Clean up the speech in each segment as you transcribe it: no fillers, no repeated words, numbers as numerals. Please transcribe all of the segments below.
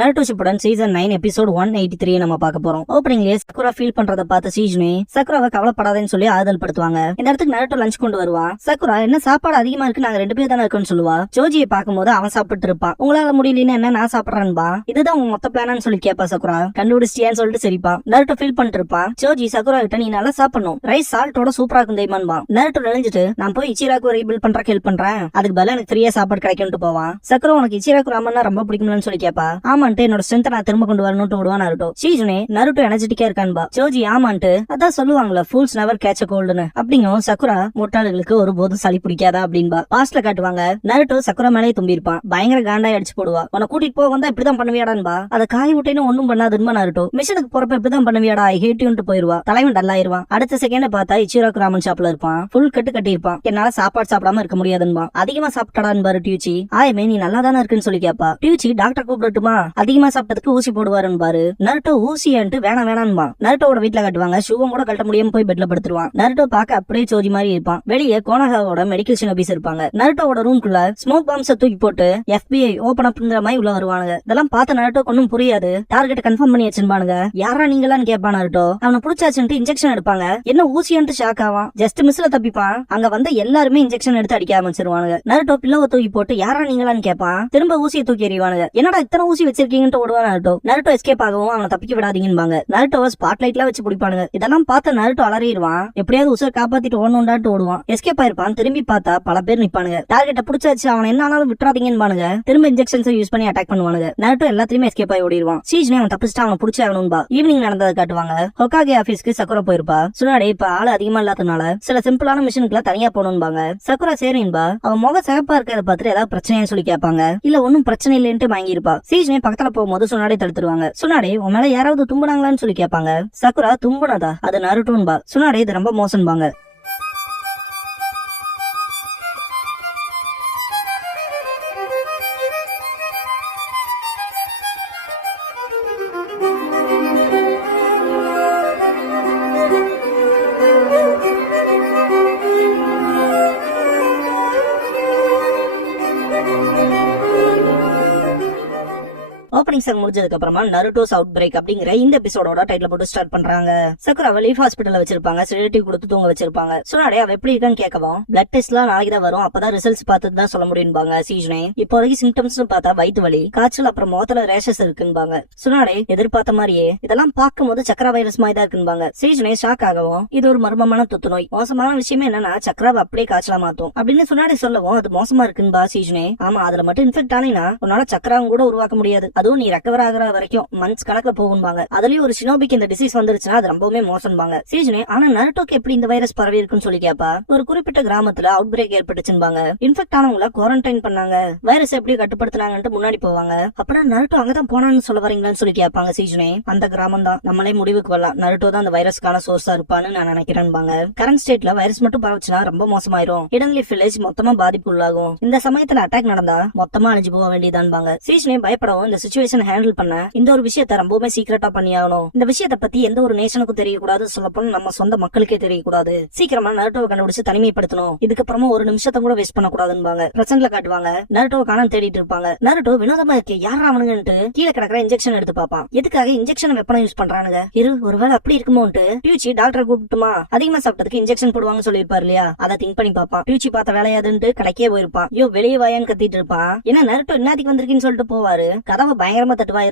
Naruto Shippuden season 9 episode 183 நம்ம பார்க்க போறோம். ஓப்பனிங்லயே சக்குரா ஃபீல் பண்றத பார்த்து சீஜுனே சக்குராவை கவலைப்படாதேன்னு சொல்லி ஆறுதல் படுத்துவாங்க. இந்த இடத்துக்கு நருட்டோ லஞ்ச் கொண்டு வருவா. சக்குரா என்ன சாப்பாடு அதிகமா இருக்கு, நாங்க 2 பேர் தானே இருக்கோம்னு சொல்லுவா. ஜோஜியை பார்க்கும்போது அவன் சாப்பிட்டு இருப்பான். உங்களால முடியலன்னு என்ன நான் சாப்பிடறேன்பா, இதுதான் உங்க மொத்த பிளானான்னு சொல்லி கேப்பா. சக்குரா கண்டுபிடிச்சிட்டியான்னு சொல்லிட்டு சரிப்பா. நருட்டோ ஃபீல் பண்ணிட்டு இருப்பான். ஜோஜி சக்குரா கிட்ட நீ நல்லா சாப்பிடணும், ரைஸ் சால்ட்டோட சூப்பரா இருக்கும் தெரியுமான்பா. நருட்டோ நெளிஞ்சிட்டு நான் போய் இச்சிராக்கு ரீபில்ட் பண்றக்கு ஹெல்ப் பண்றேன், அதுக்கு பதிலா எனக்கு ஃப்ரீயா சாப்பாடு கிடைக்கும்னு போவான். சக்குரா உனக்கு இச்சிராக்கு ராமன்னா ரொம்ப பிடிக்கும்னு சொல்லி கேப்பா. ஆமான்ட்டு என்னோட ஸ்ட்ரென்த் நான் திரும்ப கொண்டு வரணும்னு விடுவா நருட்டோ. சீஜுனே நருட்டோ எனர்ஜெட்டிக்கா இருக்கான்பா. ஜோஜி ஆமான்ட்டு அதான் சொல்லுவாங்களா ஃபூல்ஸ் நெவர் கேட்ச் அ கோல்டுன்னு. அப்படிங்கும் சக்குரா முட்டாளுகளுக்கு ஒரு போதும் சளி பிடிக்காதா அப்படின்பா. பாஸ்ட்ல காட்டுவாங்க நருட்டோ சக்குரா மேலே தும்பி இருப்பான். பயங்கர காண்டாய் அடிச்சு போடுவா. உன்னை கூட்டிட்டு போக வந்தா இப்படிதான் பண்ணுவியாடான்பா. அதை காய் விட்டேன்னு ஒண்ணும் பண்ணாதுன்னு நருட்டோ. மிஷனுக்கு போறப்ப இப்படிதான் பண்ணுவியாடா ஐ ஹேட் யூன்ட்டு போயிருவா. தலைவன் டல்லாயிருவான். அடுத்த செகண்ட் பார்த்தா இச்சிராக்கு ராமன் ஷாப்ல இருப்பான். ஃபுல் கட்டி இருப்பான். என்னால சாப்பாடு சாப்பிடாம இருக்க முடியாதுன்பா. அதிகமா சாப்பிட்டாடான்னு பாரு டியூச்சி. ஆயமே நீ நல்லா தானே இருக்குன்னு சொல்லி கேப்பா. டியூச்சி டாக்டர் கூப்பிடட்டுமா, அதிகமா சாப்பிட்டதுக்கு ஊசி போடுவாருன்னு பாரு. நருட்டோ ஊசியான்ட்டு வேணாம்பா. நருட்டோட வீட்டுல கட்டுவாங்க. ஷூவும் கூட கட்ட முடியாம போய் பெட்ல படுத்துருவான். நருட்டோ பார்க்க அப்படியே சோஜி மாதிரி இருப்பான். வெளியே கோனகாவோட மெடிக்கல் ஷினோபிஸ் இருப்பாங்க. நருட்டோட ரூம்குள்ள ஸ்மோக் பாம்ஸ தூக்கி போட்டு FBI ஓபன் அப்ங்கிற மாதிரி உள்ள வருவானுங்க. இதெல்லாம் பார்த்து நருட்டோ ஒன்னும் புரியாது. டார்கெட் கன்ஃபார்ம் பண்ணி வச்சிருப்பானுங்க. யாரா நீங்களான்னு கேட்பா நருட்டோ. அவனை புடிச்சாச்சுன்ட்டு இன்ஜெக்ஷன் எடுப்பாங்க. என்ன ஊசியான்ட்டு ஷாக் ஆவான். ஜஸ்ட் மிஸ்ல தப்பிப்பான். அங்க வந்த எல்லாருமே இன்ஜெக்ஷன் எடுத்து அடிக்க ஆரம்பிச்சிருவானுங்க. நருட்டோ பில்லோவை தூக்கி போட்டு யாரா நீங்களான்னு கேட்பான். திரும்ப ஊசியை தூக்கி எறிவானுங்க. என்னடா இத்தனை ஊசி வச்சிருக்கீங்கன்னு ஓடுவான் நருட்டோ. நருட்டோ எஸ்கேப் ஆகவும் அவனை தப்பிக்க விடாதீங்கன்னு நருட்டோவை ஸ்பாட்லைட்ல வச்சு பிடிப்பானுங்க. இதெல்லாம் பார்த்து நருட்டோ அலறிடுவான். எப்படியாவது உசுர காப்பாத்திட்டு ஓடணும்டாட்டு ஓடுவான். எஸ்கேப் ஆயிருப்பான். திரும்பி பார்த்தா பல பேர் நிப்பானுங்க. டார்கெட்ட புடிச்சாச்சு அவன் என்ன ஆனாலும் விட்டுறாதீங்கன்னு திரும்ப இன்ஜெக்ஷன்ஸ் யூஸ் பண்ணி அட்டாக் பண்ணுவானுங்க. நருட்டோ எல்லாத்தையுமே எஸ்கேப் ஆகி ஓடிடுவான். சீஜ்னே அவன் தப்பிச்சுட்டு அவனை புடிச்சு ஆகணும்பா. ஈவினிங் நடந்ததை காட்டுவாங்க. ஹொகாகே ஆபீஸ்க்கு சக்குரா போயிருப்பா. சுனாடே இப்ப ஆளு அதிகமா இல்லாதனால சில சிம்பிளான மிஷனுக்குலாம் தனியா போகணும்பாங்க. சக்குரா சரின்பா. அவன் முக சிகப்பா இருக்கிறத பார்த்துட்டு ஏதாவது பிரச்சனைன்னு சொல்லி கேட்பாங்க. இல்ல ஒன்னும் பிரச்சனை இல்லைன்ட்டு வாங்கியிருப்பா. சீஜ்னே பக்கத்துல போகும்போது சுனாடே தடுத்துருவாங்க. சுனாடே உன் மேல யாராவது தும்புனாங்களான்னு சொல்லி கேட்பாங்க. சக்குரா தும்புனதா, அது நருட்டோன்பா. சுனாடே இது ரொம்ப மோசம்பாங்க. ஓப்பனிங் சாங் முடிஞ்சதுக்கு அப்புறமா நருட்டோஸ் அவுட் பிரேக் அப்படிங்கிற இந்த எபிசோடோட டைட்டில் போட்டு ஸ்டார்ட் பண்றாங்க. சக்குராவை லீஃப் ஹாஸ்பிட்டல்ல வச்சிருப்பாங்க. செடேட்டிவ் கொடுத்து தூங்க வச்சிருப்பாங்க. சுனாடே அவ எப்படி இருக்கான்னு கேட்கவும் பிளட் டெஸ்ட்லாம் நாளைக்கு தான் வரும், அப்பதான் ரிசல்ட்ஸ் பார்த்துட்டு தான் சொல்ல முடியும்பாங்க. சீஜ்னே இப்போதைக்கு சிம்டம்ஸ் பார்த்தா வயிற்று வலி, காய்ச்சல், அப்புறம் முகத்துல ரேஷஸ் இருக்குன்பாங்க. சுனாடே எதிர்பார்த்த மாதிரியே இதெல்லாம் பார்க்கும்போது சக்கரா வைரஸ் மாதிரி தான் இருக்குன்பாங்க. சீஜ்னே ஷாக் ஆகவும் இது ஒரு மர்மமான தொத்து நோய், மோசமான விஷயமே என்னன்னா சக்கராவை அப்படியே காய்ச்சலா மாத்தும் அப்படின்னு சுனாடே சொல்லவும் அது மோசமா இருக்குன்பா. சீஜ்னே ஆமா, அதுல மட்டும் இன்ஃபெக்ட் ஆனீங்கன்னா உன்னால சக்கராவும் கூட உருவாக்க முடியாது, அதுவும் நீ ரெக்கவர் ஆகிற வரைக்கும் மந்த்ஸ் கணக்குல போகும்பாங்க. அதுலயும் ஒரு ஷினோபிக்கு இந்த டிசீஸ் வந்துருச்சுன்னா அது ரொம்பவே மோசம்பாங்க. சீஜனே ஆனா நருட்டோக்கு எப்படி இந்த வைரஸ் பரவி இருக்குன்னு சொல்லி கேப்பா. ஒரு குறிப்பிட்ட கிராமத்துல அவுட் பிரேக் ஏற்பட்டுச்சுன்பாங்க. இன்ஃபெக்ட் ஆனவங்கள குவாரண்டைன் பண்ணாங்க. வைரஸ் எப்படி கட்டுப்படுத்தினாங்கன்னு முன்னாடி போவாங்க. அப்பதான் நருட்டோ அங்கதான் போனான்னு சொல்ல வரீங்களான்னு சொல்லி கேட்பாங்க. சீஜனே அந்த கிராமம் தான், நம்மளே முடிவுக்கு வரலாம், நருட்டோ தான் அந்த வைரஸ்க்கான சோர்ஸா இருப்பான்னு நான் நினைக்கிறேன்பாங்க. கரண்ட் ஸ்டேட்ல வைரஸ் மட்டும் பரவச்சுன்னா ரொம்ப மோசமாயிரும். இடன்லி வில்லேஜ் மொத்தமா பாதிப்பு உள்ளாகும். இந்த சமயத்துல அட்டாக் நடந்தா மொத்தமா அழிஞ்சு போக வேண்டியதான்பாங்க. சீஜனே பயப்படவும் இந்த சிச்சுவேஷன் ஹேண்டில் பண்ண இந்த ஒரு விஷயத்த ரொம்பவுமே சீக்கிரட்டா பண்ணியாகணும். இந்த விஷயத்தை பத்தி எந்த ஒரு நேஷனுக்கும் தெரியக்கூடாது, சொல்லப்போனா நம்ம சொந்த மக்களுக்கே தெரியக்கூடாது. சீக்கிரமா நருட்டோவை கண்டுபிடிச்சு தனிமைப்படுத்தணும். இதுக்கப்புறமா ஒரு நிமிஷத்தை கூட வேஸ்ட் பண்ணக்கூடாதுன்னு பிரசன்ட்ல காட்டுவாங்க. நருட்டோவை காணாம தேடிட்டு இருப்பாங்க. நருட்டோ வினோதமா இருக்கு யாரா அவனுங்கன்ட்டு கீழே கிடக்கிற இன்ஜெக்ஷன் எடுத்து பாப்பான். எதுக்காக இன்ஜெக்ஷன் வெப்பனை யூஸ் பண்றானுங்க, ஒருவேளை அப்படி இருக்குமோன்ட்டு டியூச்சி டாக்டர் கூப்பிட்டுமா அதிகமா சாப்பிட்டதுக்கு இன்ஜெக்ஷன் போடுவாங்க சொல்லிருப்பாரு இல்லையா, அதை திங்க் பண்ணி பாப்பான். டியூச்சி பார்த்த வேலையாதுன்ட்டு கடைக்கே போயிருப்பான். வெளியே வாயான்னு கத்திட்டு இருப்பான். ஏன்னா நருட்டோ என்னத்துக்கு வந்திருக்குன்னு சொல்லிட்டு போவாரு. கதவை பயங்கரமா தட்டுவா.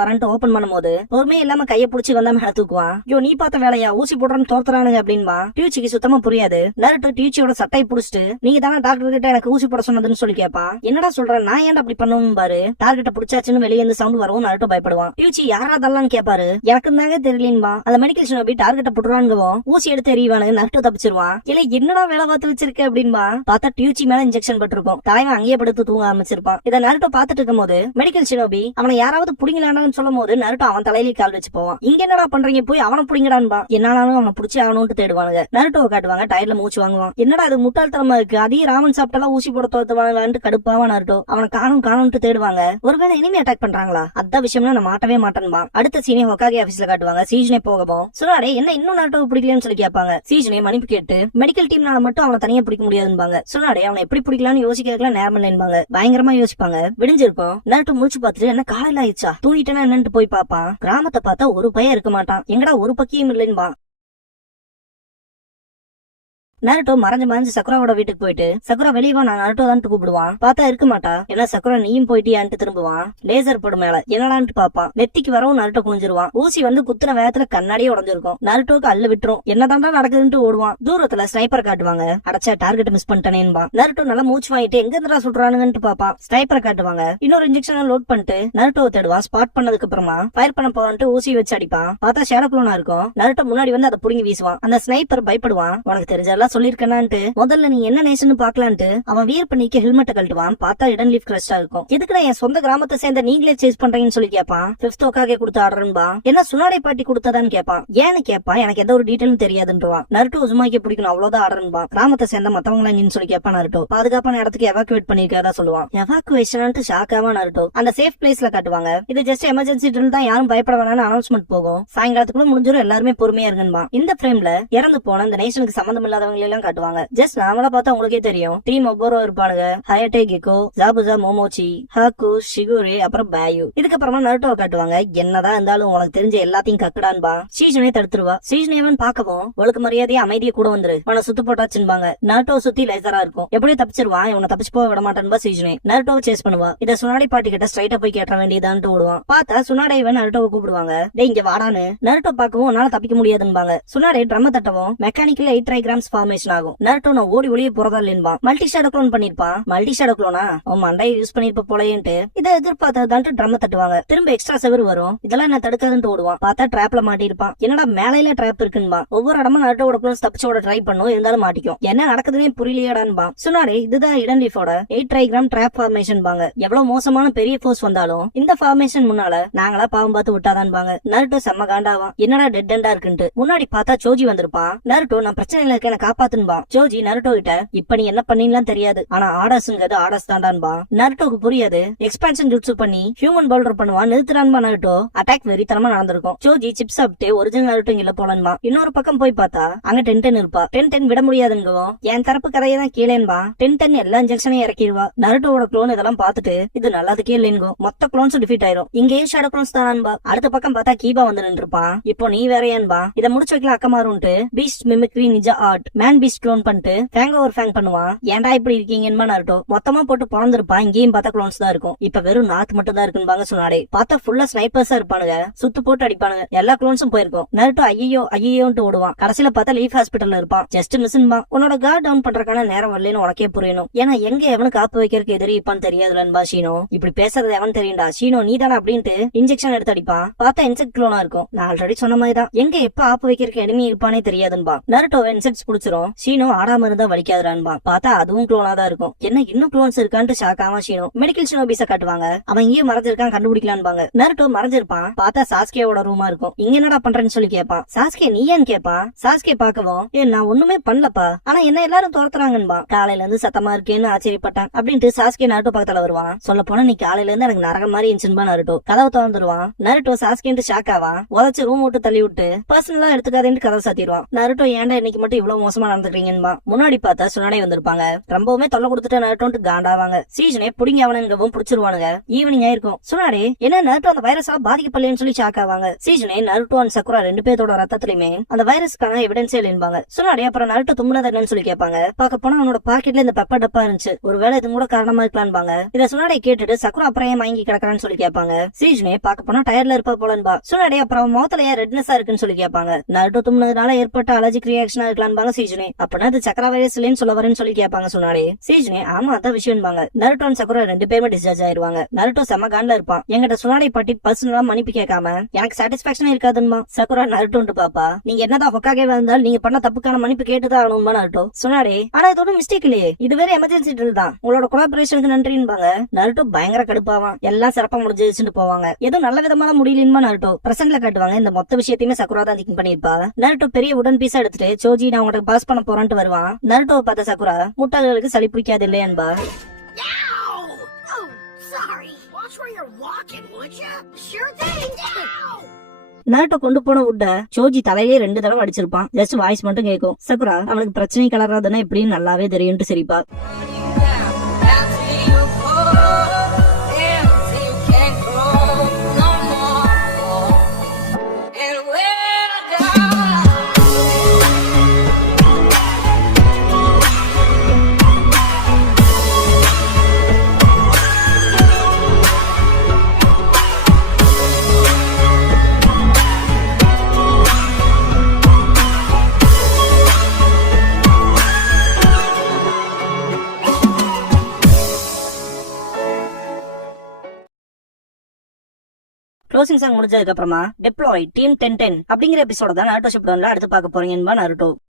வரன்ட்டு ஓபன் பண்ணும்போது பொறுமையே இல்லாம கைய புடிச்சு வந்தா மேல தூக்குவான். நீ பார்த்த வேலையா, ஊசி போடுறன்னு தோர்த்துறானுங்க அப்படின்பா. டியூச்சிக்கு சுத்தமா புரியாது. நருட்டோ டியூச்சியோட சட்டையை புடிச்சிட்டு நீங்க தானே டாக்டர் கிட்ட எனக்கு ஊசி போட சொன்னதுன்னு சொல்லி கேட்பான். என்னடா சொல்ற, நான் ஏன்டா அப்படி பண்ணணும் பாரு. டார்கெட்ட புடிச்சாச்சுன்னு வெளியே இருந்து சவுண்ட் வரவும் நருட்டோ பயப்படுவான். டியூச்சி யாரா அதெல்லாம் கேட்பாரு. எனக்கு தாங்க தெரியலன்பா. அந்த மெடிக்கல் ஷினோபி டார்கெட்ட போட்டுறானுங்கவும் ஊசி எடுத்து எறிவானுங்க. நருட்டோ தப்பிச்சிருவான். இல்ல என்னடா வேலை பார்த்து வச்சிருக்க அப்படின்பா. பார்த்தா டியூச்சி மேல இன்ஜெக்ஷன் பட்டிருக்கும். தலைவன் அங்கேயே படுத்து தூங்க ஆரம்பிச்சிருப்பான். இதை நருட்டோ பாத்துட்டு இருக்கும் போது மெடிக்கல் ஷினோபி அவனை யாராவது புடிங்கலான்னு சொல்லும் போது நருட்டோ அவன் தலையில கால் வச்சு போவான். இங்க என்னடா பண்றீங்க, போய் அவனை புடிங்கடான்பா. என்னாலும் அவனை புடிச்சு ஆகணும்னு தேடுவானுங்க. நருட்டோவை காட்டுவாங்க. டயர்ல மூச்சு வாங்குவான். என்னடா அது முட்டாள்தனமா இருக்கு, அதையும் ராமன் சாப்பிட்டாலாம் ஊசி போட தோத்துவாங்களான்னு கடுப்பாவா நருட்டோ. அவனை காணும்ட்டு தேடுவாங்க. ஒருவேளை இனிமே அட்டாக் பண்றாங்களா, அதான் விஷயம்னா நான் மாட்டவே மாட்டேன்பா. அடுத்த சீனே ஹொகாகே ஆபீஸ்ல காட்டுவாங்க. சீஜ்னே போகவும் சுனாடே என்ன இன்னும் நருட்டோவை பிடிக்கலன்னு சொல்லி கேட்பாங்க. சீஜ்னே மன்னிப்பு கேட்டு மெடிக்கல் டீம்னால மட்டும் அவனை தனியா பிடிக்க முடியாதுன்பாங்க. சுனாடே அவனை எப்படி பிடிக்கலான்னு யோசிக்கலாம் நேரம் இல்லைன்பாங்க. பயங்கரமா யோசிப்பாங்க. விடிஞ்சிருக்கும். நருட்டோ முடிச்சு பார்த்துட்டு என்ன காலை இல்ல ஆயிடுச்சா, தூங்கிட்டேன்னா என்னன்ட்டு போய் பாப்பான். கிராமத்தை பார்த்தா ஒரு பையன் இருக்க மாட்டான். எங்கடா ஒரு பக்கியும் இல்லைன்பா. நருட்டோ மறைஞ்சு சக்குராவோட வீட்டுக்கு போயிட்டு, சக்குரா வெளியே வா, நான் நருட்டோ தான் கூப்பிடுவான். பார்த்தா இருக்க மாட்டா. என்ன சக்குரா நீயும் போயிட்டியான்ட்டு திரும்புவான். லேசர் போடு மேல என்னடான்ட்டு பாப்பான். நெத்திக்கு வரவும் நருட்டோ குனிஞ்சிருவான். ஊசி வந்து குத்துன வேகத்துல கண்ணாடியே உடஞ்சிருக்கும். நருட்டோக்கு அள்ள விட்டுரும். என்னதான்டா நடக்குதுன்ட்டு ஓடுவான். தூரத்துல ஸ்னைப்பர் காட்டுவாங்க. அடைச்சா டார்கெட் மிஸ் பண்ணிட்டேன்பா. நருட்டோ நல்லா மூச்சு வாங்கிட்டு எங்க இருந்தா சொல்றானுங்கன்ட்டு பாப்பான். ஸ்னைப்பரை காட்டுவாங்க. இன்னொரு இன்ஜெக்ஷன் லோட் பண்ணிட்டு நருட்டோ தேடுவான். ஸ்பாட் பண்ணதுக்கு அப்புறமா ஃபயர் பண்ண போறன்ட்டு ஊசி வச்சு அடிப்பான். பார்த்தா ஷேடோ க்ளோனா இருக்கும். நருட்டோ முன்னாடி வந்து அதை புடுங்கி வீசுவான். அந்த ஸ்னைப்பர் பயப்படுவான். உனக்கு தெரிஞ்சதெல்லாம் சொல்லிருக்கேனான்ட்டு முதல்ல நீ என்ன நேஷன் பாக்கலான்ட்டு அவன் வியர் பண்ணிக்க ஹெல்மெட்டை கழட்டுவான். பார்த்தா இடன் லீஃப் கிரஸ்டா இருக்கும். எதுக்குடா என் சொந்த கிராமத்தை சேர்ந்த நீங்களே சேஸ் பண்றீங்கன்னு சொல்லி கேட்பான். ஃபிஃப்த் ஓக்காக கொடுத்த ஆர்டர்ன்பா. என்ன சுனாடை பாட்டி கொடுத்ததான்னு கேட்பான். ஏன்னு கேட்பான். எனக்கு எந்த ஒரு டீட்டெயிலும் தெரியாதுன்றான். நருட்டோ உசுமாக்கி பிடிக்கணும் அவ்வளவுதான் ஆர்டர்ன்பா. கிராமத்தை சேர்ந்த மத்தவங்களா சொல்லி கேட்பான். நருட்டோ பாதுகாப்பான இடத்துக்கு எவாக்குவேட் பண்ணிருக்காதா சொல்லுவான். எவாக்குவேஷன் ஷாக்காவா நருட்டோ அந்த சேஃப் பிளேஸ்ல காட்டுவாங்க. இது ஜஸ்ட் எமர்ஜென்சி ட்ரில் தான், யாரும் பயப்பட வேணாம்னு அனௌன்ஸ்மெண்ட் போகும். சாயங்காலத்துக்குள்ள முடிஞ்சிடும், எல்லாருமே பொறுமையா இருக்குன்பா. இந்த ஃப்ரேம்ல இறந்து போன இந்த நேஷனுக்கு சம்பந்தம் இல்லாதவங்க எல்லாம் காட்டுவாங்க. ஜஸ்ட் நாமளா பார்த்தா உங்களுக்கே தெரியும். டீம் ஒவ்வொரு இருப்பானுங்க. ஹயட்டே கெக்கோ, ஜாபுசா, மோமோச்சி, ஹாக்கு, ஷிகுரி, அப்புறம் பேயு. இதுக்கப்புறமா நருட்டோவை காட்டுவாங்க. என்னதான் இருந்தாலும் உனக்கு தெரிஞ்ச எல்லாத்தையும் கக்கடான்பா. சீசனே தடுத்துருவா. சீசனேவன் பாக்கவும் உனக்கு மரியாதையா அமைதியை கூட வந்துரு, உன சுத்து போட்டாச்சுன்பாங்க. நருட்டோ சுத்தி லேசரா இருக்கும். எப்படியும் தப்பிச்சிருவான். இவனை தப்பிச்சு போக விட மாட்டான்பா சீசனே. நருட்டோவை சேஸ் பண்ணுவா. இத சுனாடி பாட்டி கிட்ட ஸ்ட்ரைட்டா போய் கேட்ட வேண்டியதான்ட்டு ஓடுவான். பார்த்தா சுனாடேவன் நருட்டோவை கூப்பிடுவாங்க. டே இங்க வாடான்னு. நருட்டோ பாக்கவும் உன்னால தப்பிக்க முடியாதுன்பாங்க. சுனாடே ட்ரம் தட்டவும் மெக்கானிக்கல் 8 ட்ரைகிராம்ஸ் ஃபார்மேஷன் ஆகும். நருட்டோ நான் ஓடி ஒளிய போறதா இல்லைன்பா. மல்டி ஷேடோ க்ளோன் பண்ணிருப்பான். மல்டி ஷேடோ க்ளோனா அவன் மண்டையை யூஸ் பண்ணிருப்ப போலயேன்ட்டு இதை எதிர்பார்த்ததான்ட்டு ட்ரம் தட்டுவாங்க. திரும்ப எக்ஸ்ட்ரா செவர் வரும். இதெல்லாம் என்ன தடுக்காதுன்னு ஓடுவான். பார்த்தா ட்ராப்ல மாட்டிருப்பான். என்னடா மேலையில ட்ராப் இருக்குன்பா. ஒவ்வொரு இடமும் நருட்டோட க்ளோன்ஸ் தப்பிச்சோட ட்ரை பண்ணும், இருந்தாலும் மாட்டிக்கும். என்ன நடக்குதுன்னே புரியலையாடான்பா. சுனாடே இதுதான் இடன் லீஃபோட 8 ட்ரைகிராம் ட்ராப் ஃபார்மேஷன் பாங்க. எவ்வளவு மோசமான பெரிய ஃபோர்ஸ் வந்தாலும் இந்த ஃபார்மேஷன் முன்னால நாங்களா பாவம் பார்த்து விட்டாதான்பாங்க. நருட்டோ செம்ம காண்டாவான். என்னடா டெட் எண்டா இருக்குன்ட்டு. முன்னாடி பார்த்தா சோஜி வந்திருப்பான். நருட்டோ நான் பிரச்சனையில இருக்க என்ன காப்பாத்துன்பா. ஜோஜி நருட்டோ கிட்ட இப்ப நீ என்ன பண்ணீங்கலாம் தெரியாது, ஆனா ஆர்டர்ஸ்ங்கிறது ஆர்டர்ஸ் தான்டான்பா. நருட்டோக்கு புரியாது. எக்ஸ்பான்ஷன் ஜுட்சு பண்ணி ஹியூமன் பவுல்டர் பண்ணுவான். நிறுத்துறான்பா நருட்டோ. அட்டாக் வெறித்தனமா நடந்திருக்கும். ஜோஜி சிப்ஸ் சாப்பிட்டு ஒரிஜினல் நருட்டோ இல்ல போலன்பா. இன்னொரு பக்கம் போய் பார்த்தா அங்க 10-10 இருப்பா. 10-10 விட முடியாதுங்கவும் என் தரப்பு கதையை தான் கீழேன்பா. 10-10 எல்லா இன்ஜெக்ஷனையும் இறக்கிடுவா. நருட்டோட க்ளோன் இதெல்லாம் பார்த்துட்டு இது நல்லதுக்கே இல்லைங்கோ. மொத்த க்ளோன்ஸ் டிஃபீட் ஆயிரும். இங்கேயும் ஷேடோ க்ளோன்ஸ் தான்பா. அடுத்த பக்கம் பார்த்தா கீபா வந்து நின்றுப்பான். இப்போ நீ வேறையான்பா. இதை முடிச்சு வைக்கலாம் அக்கமாருன்ட்டு beast mimicry ninja art man beast clone பண்ணிட்டு ஃபேங் ஓவர் ஃபேங் பண்ணுவான். ஏன்டா இப்படி இருக்கீங்கன்னு நருட்டோ மொத்தமா போட்டு பிறந்திருப்பான். இங்கேயும் பார்த்தா க்ளோன்ஸ் தான் இருக்கும். இப்ப வெறும் நாக்கு மட்டும் தான் இருக்குன்னு சொன்னாடே. பார்த்தா ஃபுல்லா ஸ்னைப்பர்ஸா இருப்பானுங்க. சுத்து போட்டு அடிப்பானுங்க. எல்லா க்ளோன்ஸும் போயிருக்கும். நருட்டோ ஐயோன்ட்டு ஓடுவான். கடைசியில பார்த்தா லீஃப் ஹாஸ்பிட்டல்ல இருப்பான். ஜஸ்ட் மிஸ்ன்பா. உன்னோட கார்ட் டவுன் பண்றதுக்கான நேரம் வரலன்னு உனக்கே புரியணும். ஏன்னா எங்க எவனுக்கு காப்பு வைக்கிறதுக்கு எதிரி இருப்பான்னு தெரியாதுலன்பா ஷீனோ. இப்படி பேசுறது எவன் தெரியும்டா. ஷீனோ நீ தானே அப்படின்ட்டு இன்ஜெக்ஷன் எடுத்து அடிப்பான். பார்த்தா இன்செக்ட் க்ளோனா இருக்கும். நான் ஆல்ரெடி சொன்ன மாதிரி தான். எங்க எப்ப ஆப்பு வைக்கிறதுக்கு எனிமி இருப்பானே தெரியாதுன்பா. Naruto insects புடிச்சிரும். ஷீனோ ஆடாம இருந்தா வலிக்காதுறான்பா. பார்த்தா அதுவும் க்ளோனா தான் இருக்கும். என்ன இன்னும் க்ளோன்ஸ் இருக்கான்ட்டு ஷாக் ஆவான் ஷீனோ. மெடிக்கல் ஷினோபிஸ காட்டுவாங்க. அவன் இங்கேயும் மறைஞ்சிருக்கான், கண்டுபிடிக்கலான்பாங்க. நருட்டோ மறைஞ்சிருப்பான். பார்த்தா சாஸ்கேவோட ரூமா இருக்கும். இங்க என்னடா பண்றேன்னு சொல்லி கேட்பான். சாஸ்கே நீ ஏன்னு கேட்பான். சாஸ்கே பாக்கவும் நான் ஒண்ணுமே பண்ணலப்பா, ஆனா என்ன எல்லாரும் துரத்துறாங்கன்பா. காலையில இருந்து சத்தமா இருக்கேன்னு ஆச்சரியப்பட்டான். அப்படின்ட்டு சாஸ்கே நருட்டோ பக்கத்துல வருவான். சொல்ல போனா நீ காலையில இருந்து எனக்கு நரகம் மாதிரி இருந்துச்சுன்பா. நருட்டோ கதவை திறந்துருவான். நருட்டோ சாஸ்கேன்ட்டு ஷாக் ஆவான். உதச்சு ரூம் விட்டு தள்ளி விட்டு பர்சனலா எடுத்துக்காதேன்னு கதவை சாத்திடுவான். நருட்டோ ஏன்டா இன்னைக்கு மட்டும் இவ்வளவு மோசமா நடந்துக்கிறீங்கன்பா. முன்னாடி பார்த்தா சுனாடே வந்திருப்பாங்க. ரொம்பவுமே தொல்லை கொடுத்துட்டு நருட்டோன்ட்டு காண்டாவாங்க. சீசனே புடிங்க அவனுங்கவும் புடிச்சிருவானுங்க. ஈவினிங் ஆயிருக்கும். சுனாடே என்ன நருட்டோ அந்த வைரஸால பாதிக்கப்படலன்னு சொல்லி ஷாக் ஆவாங்க. சீசனே நருட்டோ அண்ட் சக்குரா 2 பேரோட ரத்தத்திலுமே அந்த வைரஸ்க்கான எவிடன்ஸே இல்லைன்பாங்க. சுனாடே அப்புறம் நருட்டோ தும்முனது என்னன்னு சொல்லி கேட்பாங்க. பார்க்க போனா அவனோட பாக்கெட்ல இந்த பெப்பர் டப்பா இருந்துச்சு. ஒருவேளை இது கூட காரணமா இருக்கலாம்பாங்க. இத சுனாடே கேட்டுட்டு சக்குரா அப்புறம் மயங்கி கிடக்குறான்னு சொல்லி கேட்பாங்க. சீசனே பார்க்க போனா டயர்ல இருப்பா போலன்பா. சுனாடே அப்புறம் முகத்துல ஏன் ரெட்னஸா இருக்குன்னு சொல்லி கேட்பாங்க. நருட்டோ தும்முனதுனால ஏற்பட்ட அலர்ஜிக் ரியாக்ஷனா இருக்கலாம்பாங்க. சீசனே அப்படின்னா அது சக்கரா வைரஸ் இல்லைன்னு சொல்ல வரேன்னு சொல்லி கேட்பாங்க. சுனாடே சீசனே ஆமா அதான் விஷயம்பாங்க. நருட்டோ சக்குரா 2 பேருமே டிஸ்சார்ஜ் ஆயிருவாங்க. நருட்டோ செம காண்ட்ல இருப்பான். எங்கிட்ட சுனாடே பாட்டி பர்சனலா மன்னிப்பு கேட்காம எனக்கு சாட்டிஸ்பாக்சன் இருக்காதுமா. சக்குரா நருட்டோன்ட்டு பாப்பா. நீங்க என்னதான் ஹொக்காகே வந்தாலும் நீங்க பண்ண தப்புக்கான மன்னிப்பு கேட்டுதான் ஆகணுமா நருட்டோ. சுனாடே ஆனா இதோட மிஸ்டேக் இல்லையே, இது வேற எமர்ஜென்சி ட்ரில் தான், உங்களோட கொலாபரேஷனுக்கு நன்றின்பாங்க. நருட்டோ பயங்கர கடுப்பாவான். எல்லாம் சிறப்பா முடிஞ்சிருச்சுட்டு போவாங்க. ஏதோ நல்ல விதமான முடியலமா நருட்டோ பிரசன்ட்ல காட்டுவாங்க. இந்த மொத்த விஷயத்தையுமே சக்குரா தான் திங்க் பண்ணிருப்பா. நருட்டோ பெரிய உடன் பீஸா எடுத்துட்டு சோஜி நான் உங்களுக்கு பாஸ் பண்ண போறேன்ட்டு வருவான். நருட்டோவை பார்த்த சக்குரா முட்டாள்களுக்கு சளி பிடிக்காது இல்லையான்பா. நருட்டோ கொண்டு போன உட்ட சோஜி தலையிலே 2 தடவை அடிச்சிருப்பான். ஜஸ்ட் வாய்ஸ் மட்டும் கேட்கும். சக்குரா அவனுக்கு பிரச்சனை கலராதுன்னா எப்படின்னு நல்லாவே தெரியும்ட்டு சிரிப்பா. க்ளோசிங் சாங் முடிஞ்சதுக்கு அப்புறமா டெப்ளாய் டீம் 1010 அப்படிங்கிற எபிசோட தான் நாருட்டோ ஷிப்டோன்ல அடுத்து பார்க்க போறீங்க நருட்டோ.